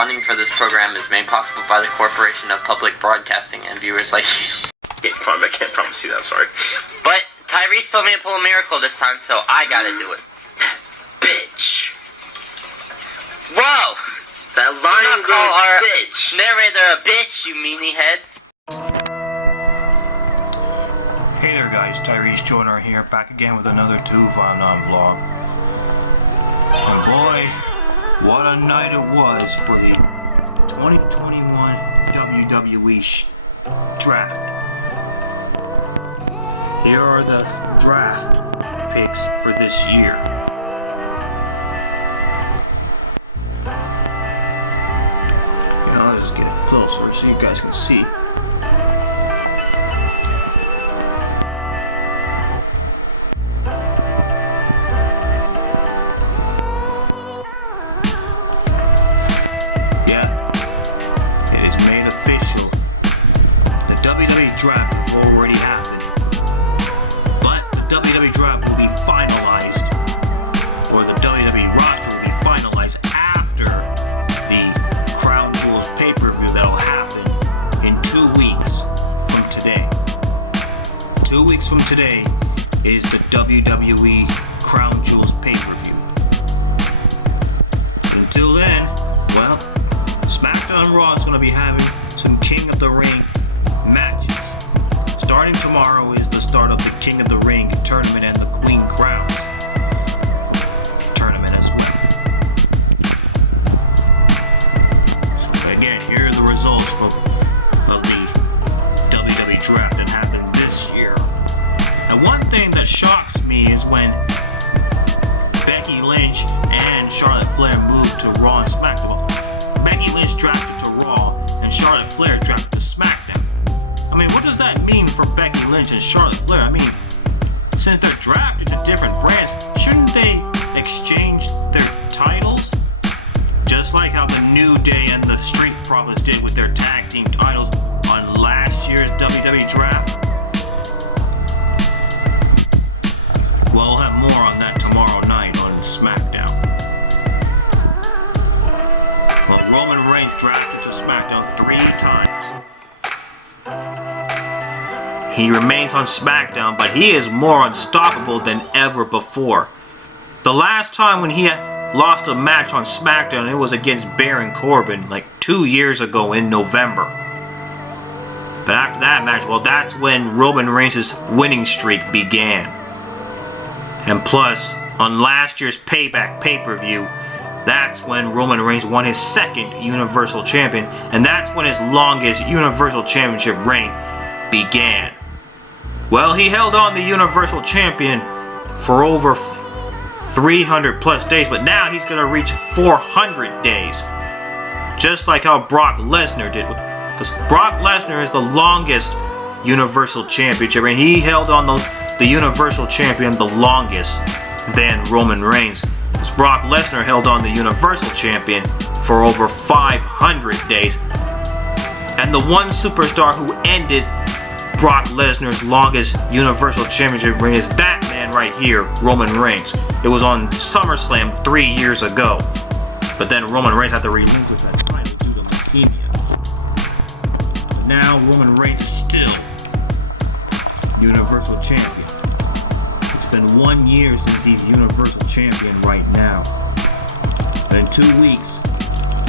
Funding for this program is made possible by the Corporation of Public Broadcasting and viewers like you. I can't promise you that, I'm sorry. But Tyrese told me to pull a miracle this time, so I gotta do it. Bitch. Whoa! That lying girl bitch. Narrator a bitch, you meanie head. Hey there guys, Tyrese Joyner here, back again with another 259 vlog. And boy, what a night it was for the 2021 WWE Draft. Here are the draft picks for this year. I'll just get closer so you guys can see. Draft has already happened, but the WWE Draft will be finalized, or the WWE roster will be finalized after the Crown Jewels pay-per-view that'll happen in 2 weeks from today. 2 weeks from today is the WWE Crown Jewels pay-per-view. Until then, well, SmackDown and Raw is going to be having some King of the Ring matches. Starting tomorrow is the start of the King of the Ring tournament and the Queen Crowns tournament as well. So again, here are the results of the WWE Draft that happened this year. And one thing that shocks me is when Becky Lynch and Charlotte Flair moved to Raw and SmackDown. Becky Lynch drafted to Raw and Charlotte Flair drafted to SmackDown. I mean, what does that mean for Becky Lynch and Charlotte Flair? I mean, since they're drafted to different brands, shouldn't they exchange their titles? Just like how the New Day and the Street Profits did with their tag team titles on last year's WWE Draft? Well, we'll have more on that tomorrow night on SmackDown. Well, Roman Reigns drafted to SmackDown 3 times. He remains on SmackDown, but he is more unstoppable than ever before. The last time when he lost a match on SmackDown, it was against Baron Corbin, like 2 years ago in November. But after that match, well, that's when Roman Reigns' winning streak began. And plus, on last year's Payback pay-per-view, that's when Roman Reigns won his 2nd Universal Champion, and that's when his longest Universal Championship reign began. Well, he held on the Universal Champion for over 300 plus days, but now he's going to reach 400 days. Just like how Brock Lesnar did. Because Brock Lesnar is the longest Universal Championship, and he held on the Universal Champion the longest than Roman Reigns. Because Brock Lesnar held on the Universal Champion for over 500 days. And the one superstar who ended Brock Lesnar's longest Universal Championship reign is that man right here, Roman Reigns. It was on SummerSlam 3 years ago. But then Roman Reigns had to relinquish that title due to leukemia. But now Roman Reigns is still Universal Champion. It's been 1 year since he's Universal Champion right now. And in 2 weeks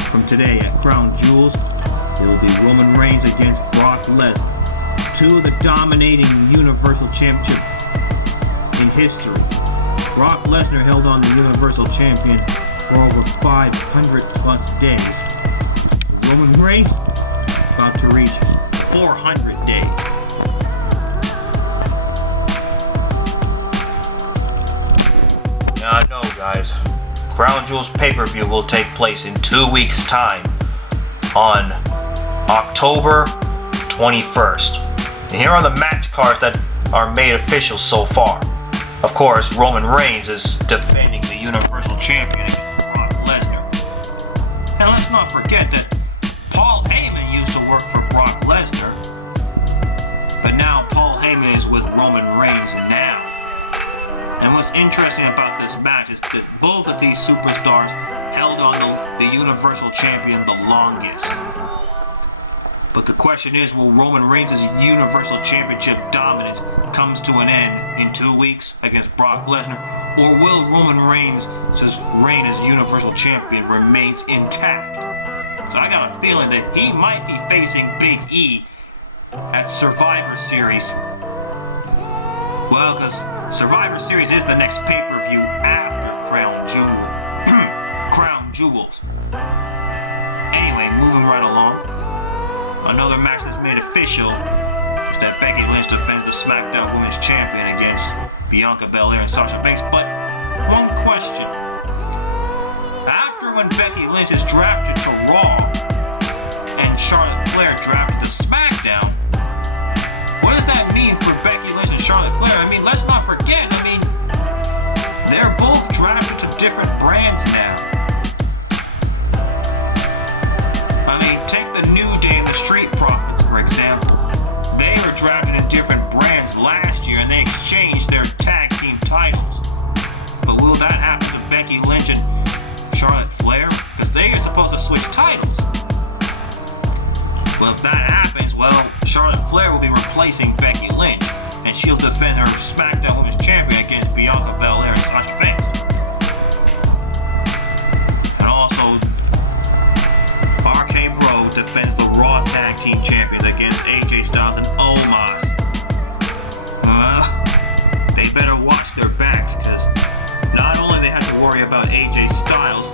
from today at Crown Jewels, it will be Roman Reigns against Brock Lesnar. 2 of the dominating Universal Championship in history. Brock Lesnar held on the Universal Champion for over 500 plus days. Roman Reigns about to reach 400 days. Now I know, guys, Crown Jewels pay-per-view will take place in 2 weeks' time on October 21st. And here are the match cards that are made official so far. Of course, Roman Reigns is defending the Universal Champion against Brock Lesnar. And let's not forget that Paul Heyman used to work for Brock Lesnar, but now Paul Heyman is with Roman Reigns now. And what's interesting about this match is that both of these superstars held on the Universal Champion the longest. But the question is, will Roman Reigns' Universal Championship dominance comes to an end in 2 weeks against Brock Lesnar, or will Roman Reigns' reign as Universal Champion remains intact? So I got a feeling that he might be facing Big E at Survivor Series. Well, because Survivor Series is the next pay-per-view after Crown Jewels. Anyway, moving right along. Another match that's made official is that Becky Lynch defends the SmackDown Women's Champion against Bianca, Belair, and Sasha Banks. But one question. After when Becky Lynch is drafted to Raw and Charlotte Flair drafted to SmackDown, what does that mean for Becky Lynch and Charlotte Flair? I mean, let's not forget, they're both drafted to different brands now. Take the New Day and the Street Profits, for example. They were drafted in different brands last year, and they exchanged their tag team titles. But will that happen to Becky Lynch and Charlotte Flair? Because they are supposed to switch titles. Well, if that happens, Charlotte Flair will be replacing Becky Lynch, and she'll defend her SmackDown Women's Champion against Bianca, Belair, and Sasha Banks. And also, RK-Bro defends the Raw Tag Team Champions against AJ Styles and OMOS. They better watch their backs, because not only they have to worry about AJ Styles,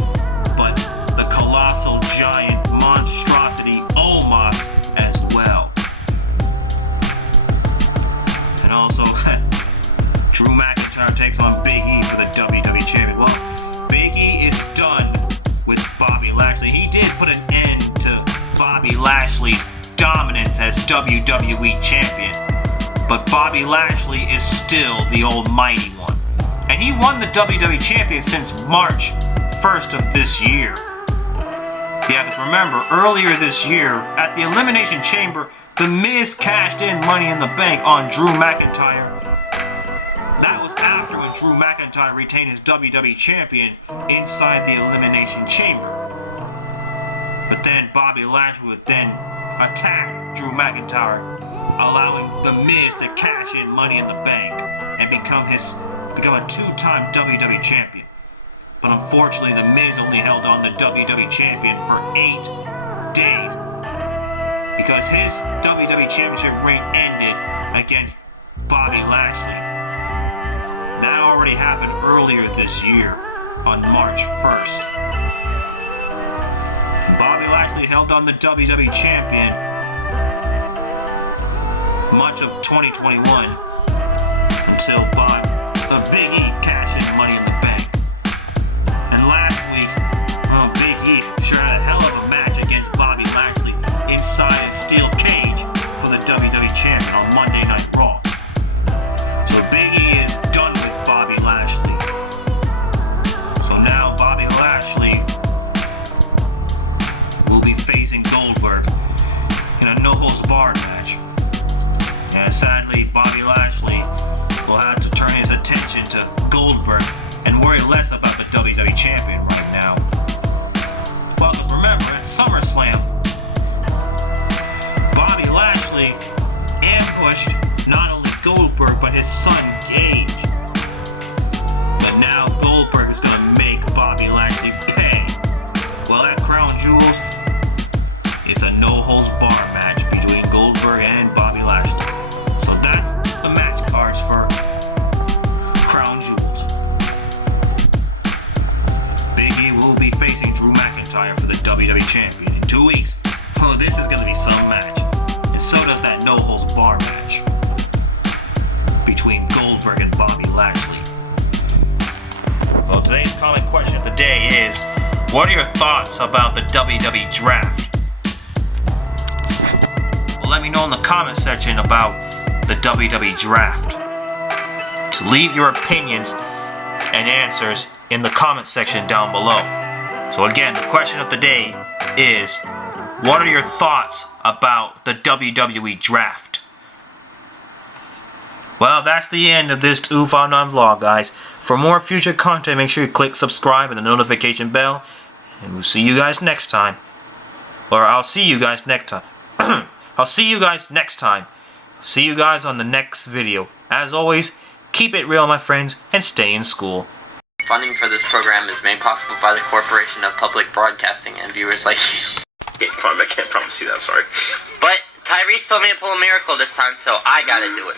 but the colossal giant monstrosity OMOS as well. And also, Drew McIntyre takes on Big E for the WWE Champion. Well, Big E is done with Bobby Lashley. He did put an end to Bobby Lashley's dominance as WWE Champion. But Bobby Lashley is still the almighty one. And he won the WWE Champion since March 1st of this year. Yeah, because remember, earlier this year, at the Elimination Chamber, The Miz cashed in Money in the Bank on Drew McIntyre. That was after when Drew McIntyre retained his WWE Champion inside the Elimination Chamber. But then Bobby Lashley would then attack Drew McIntyre, allowing The Miz to cash in Money in the Bank and become a two-time WWE Champion. But unfortunately, The Miz only held on the WWE Champion for 8 days because his WWE Championship reign ended against Bobby Lashley. That already happened earlier this year on March 1st. Bobby Lashley held on the WWE Champion much of 2021 until Big E cashed in Money in the Bank. And last week, Big E sure had a hell of a match against Bobby Lashley inside a steel cage for the WWE Champion on Monday Night Raw. So Big E is done with Bobby Lashley. So now Bobby Lashley will be facing Goldberg in a no-holds-barred match. And sadly, Bobby Lashley will have to turn his attention to Goldberg and worry less about the WWE Champion right now. Well, because remember, at SummerSlam, Bobby Lashley ambushed not only Goldberg, but his son Gage. But now Goldberg is going to make Bobby Lashley pay. Well, at Crown Jewels, it's a no-holds-barred match between Goldberg and Bobby Lashley. So that's the match cards for Crown Jewels. Big E will be facing Drew McIntyre for the WWE Champion in 2 weeks. Oh, this is going to be some match. And so does that no-holds-barred match between Goldberg and Bobby Lashley. Well, today's common question of the day is, what are your thoughts about the WWE Draft? Well, let me know in the comment section about the WWE Draft. So leave your opinions and answers in the comment section down below. So again, the question of the day is, what are your thoughts about the WWE Draft? Well, that's the end of this 259 vlog, guys. For more future content, make sure you click subscribe and the notification bell. And we'll see you guys next time. Or I'll see you guys next time. I'll see you guys next time. See you guys on the next video. As always, keep it real, my friends, and stay in school. Funding for this program is made possible by the Corporation of Public Broadcasting and viewers like you. I can't promise you that, I'm sorry. But Tyrese told me to pull a miracle this time, so I gotta do it.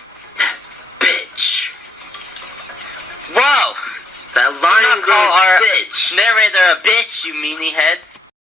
Bitch. Whoa! That lying call our bitch. narrator a bitch, you meanie head.